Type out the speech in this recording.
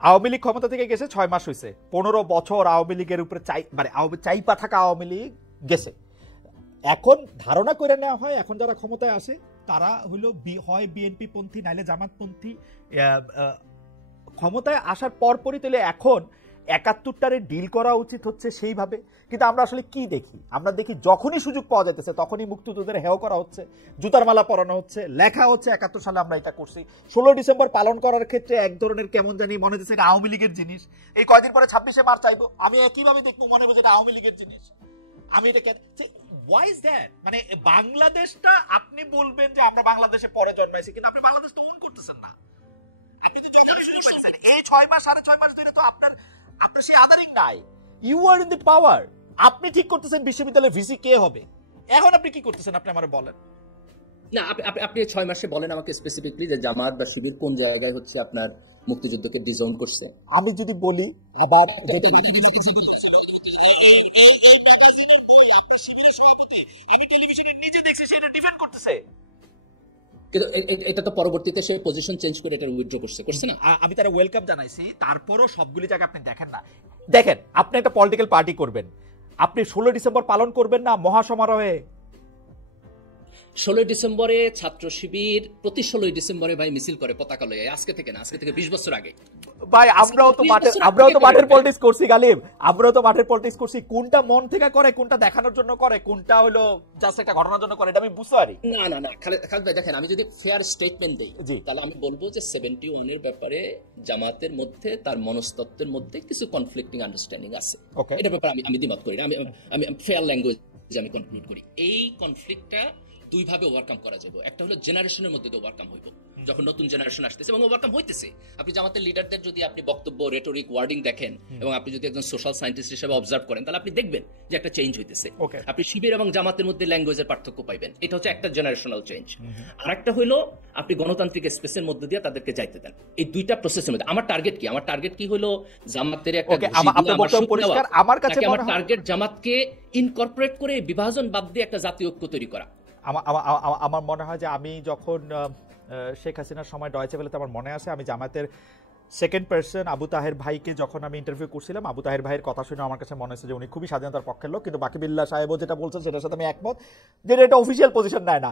আওয়ামী লীগ ক্ষমতা থেকে গেছে 6 মাস হয়েছে, 15 বছর আওয়ামী লীগের উপরে মানে চাইপা থাকা আওয়ামী লীগ গেছে। এখন ধারণা করে নেওয়া হয় এখন যারা ক্ষমতায় আসে তারা হইলো হয় বিএনপি পন্থী নাইলে জামাতপন্থী। ক্ষমতায় আসার পরপরই তাহলে এখন ৭১টারে ডিল করা উচিত হচ্ছে সেইভাবে। কিন্তু আমরা আসলে কি দেখি? আমরা দেখি যখনই সুযোগ পাওয়া যাইতেছে তখনই মুক্তিযোদ্ধাদের হেয় করা হচ্ছে, জুতার মালা পরানো হচ্ছে, লেখা হচ্ছে ৭১ সালে আমরা এটা করছি। ১৬ ডিসেম্বর পালন করার ক্ষেত্রে এক ধরনের কেমন জানি মনে হচ্ছে এটা আওয়ামী লীগের জিনিস। এই কয়দিন পরে ২৬শে মার্চ চাইবো, আমি একইভাবে দেখবো, মনে হবে এটা আওয়ামী লীগের জিনিস। আমি এটা why is that? মানে বাংলাদেশটা আপনি বলবেন যে আমরা বাংলাদেশে পরে জন্মাইছি, কিন্তু আপনি বাংলাদেশ তো ওন করতেছেন না। এই 6 মাস 6.5 মাস ধরে তো আপনার সেই আদারিং নাই। You are in the power. আপনি ঠিক করতেছেন বিশ্ববিদ্যালয়ের ভিসি কে হবে। এখন আপনি কি করতেছেন আপনি আমারে বলেন না। আপনি 6 মাসে বলেন আমাকে স্পেসিফিকলি যে জামাত বা শিবির কোন জায়গায় হচ্ছে আপনার মুক্তিযুদ্ধকে ডিজোন করছে। আমি যদি বলি আবার ম্যাগাজিনের বই আপনার শিবিরের সভাপতি আমি টেলিভিশনে নিজে দেখছি সেটা ডিফেন্ড করতেছে, কিন্তু এটা তো পরবর্তীতে সে পজিশন চেঞ্জ করে এটা উইথড্র করছে না। আমি তারা ওয়েলকাম জানাইছি, তারপরও সবগুলি জায়গা আপনি দেখেন না। দেখেন আপনি একটা পলিটিক্যাল পার্টি করবেন, আপনি ১৬ ডিসেম্বর পালন করবেন না মহাসমারোহে? 16 ডিসেম্বরে ছাত্র শিবির প্রতি 16 ডিসেম্বরে ভাই মিছিল করে পতাকা লয়ে, আজকে থেকে না, আজকে থেকে 20 বছর আগে। ভাই আমরাও তো মাঠের পলিটিক্স করছি গালিব, আমরাও তো মাঠের পলিটিক্স করছি। কোনটা মন থেকে করে, কোনটা দেখানোর জন্য করে, কোনটা হলো জাস্ট একটা ঘটনার জন্য করে, এটা আমি বুঝতে পারি না। খালেদ ভাই দেখেন, আমি যদি ফেয়ার স্টেটমেন্ট দেই তাহলে আমি বলবো যে 71 এর ব্যাপারে জামাতের মধ্যে তার মনস্তত্ত্বের মধ্যে কিছু কনফ্লিক্টিং আন্ডারস্ট্যান্ডিং আছে। এটার ব্যাপারে আমি দ্বিমত করি না, আমি ফেয়ার ল্যাঙ্গুয়েজ আমি কনক্লুড করি। এই কনফ্লিক্টটা দুই ভাবে ওভারকাম করা যাবে। একটা হলো জেনারেশনের মধ্যে ওভারকাম হইব, যখন নতুন জেনারেশন আসতেছে এবং ওভারকাম হইতেছে। আপনি জামাতের লিডারদের যদি আপনি বক্তব্য, রেটরিক, ওয়ার্ডিং দেখেন এবং আপনি যদি একজন সোশ্যাল সায়েন্টিস্ট হিসেবে অবজার্ভ করেন তাহলে আপনি দেখবেন যে একটা চেঞ্জ হইতেছে। আপনি শিবির এবং জামাতের মধ্যে ল্যাঙ্গুয়েজের পার্থক্য পাইবেন। এটা হচ্ছে একটা জেনারেশনাল চেঞ্জ। আর একটা হলো আপনি গণতান্ত্রিক স্পেসের মধ্যে দিয়ে তাদেরকে যাইতে দেন। এই দুইটা প্রসেসের মধ্যে আমার টার্গেট কি হলো জামাতের একটা আমার কাছে আমার টার্গেট জামাতকে ইনকর্পোরেট করে বিভাজন বাদ দিয়ে একটা জাতীয় ঐক্য তৈরি করা। আমার মনে হয় যে আমি যখন শেখ হাসিনার সময় ডয়েচে ভেলেতে আমার মনে আছে আমি জামাতের সেকেন্ড পার্সন আবু তাহের ভাইকে যখন আমি ইন্টারভিউ করছিলাম, আবু তাহের ভাইয়ের কথা শুনে আমার কাছে মনে হচ্ছে যে উনি খুবই স্বাধীনতার পক্ষের লোক, কিন্তু বাকি বিল্লাহ সাহেবও যেটা বলছেন সেটার সাথে আমি একমত যে এটা অফিসিয়াল পজিশন নেয় না।